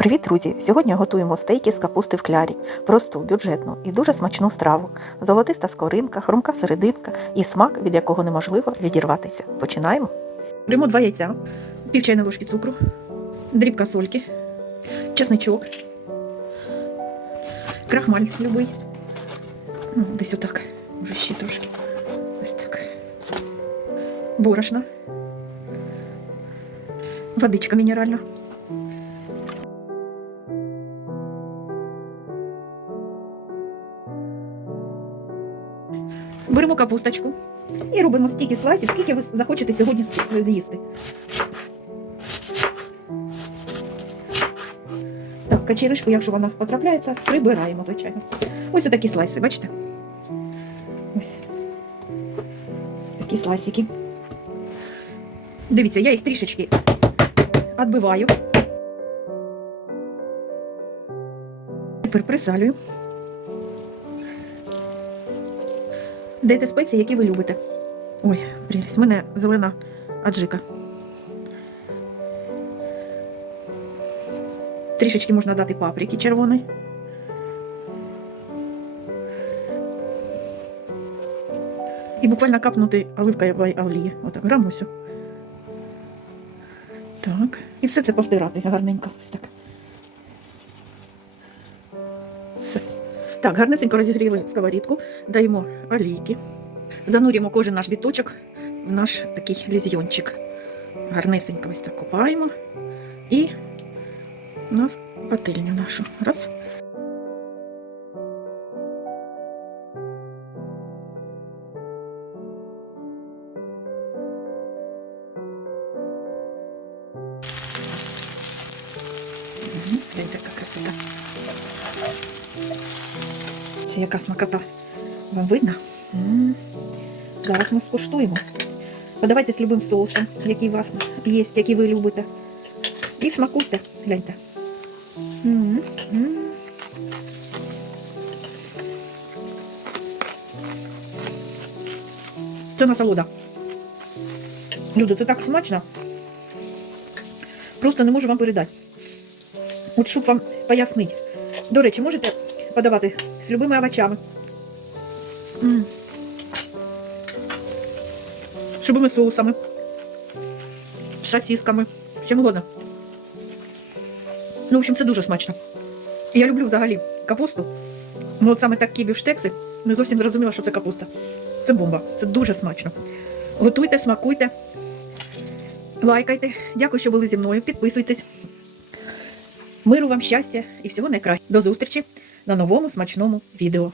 Привіт, друзі! Сьогодні готуємо стейки з капусти в клярі, просту, бюджетну і дуже смачну страву. Золотиста скоринка, хрумка серединка і смак, від якого неможливо відірватися. Починаємо. Беремо два яйця, пів чайної ложки цукру, дрібка сольки, чесничок, крахмаль любий. Ну, десь отак, може ще трошки. Ось так. Борошно. Водичка мінеральна. Беремо капусточку і робимо стільки слайсів, скільки ви захочете сьогодні з'їсти. Так, качеришку, якщо вона потрапляється, прибираємо, звичайно. Ось отакі слайси, бачите? Ось. Такі слайсики. Дивіться, я їх трішечки відбиваю. Тепер присалюю. Дайте спеції, які ви любите. Ой, прелість. У мене зелена аджика. Трішечки можна дати паприки червоної. І буквально капнути оливкової олії. Отак, грамусю. Так. І все це постирати гарненько. Ось так. Так, гарнесенько розігріли сковорідку, даємо олійки, занурюємо кожен наш біточок в наш такий лізьйончик. Гарнесенько ось так копаємо і на пательню нашу. Раз. Гляньте, яка красота. Це яка смакота. Вам видно? М. Зараз ми скуштуємо. Подавайте з любим соусом, який у вас є, який ви любите. І смакуйте, гляньте. Це насолода. Люди, це так смачно. Просто не можу вам передати. От щоб вам пояснити. До речі, можете подавати з любими овочами. М. З любими соусами. З сосисками. З чим угодно. Ну, в общем, це дуже смачно. Я люблю взагалі капусту. Ну, от саме такі бівштекси, не зовсім зрозуміла, що це капуста. Це бомба. Це дуже смачно. Готуйте, смакуйте, лайкайте. Дякую, що були зі мною. Підписуйтесь. Миру вам щастя і всього найкращого. До зустрічі на новому смачному відео.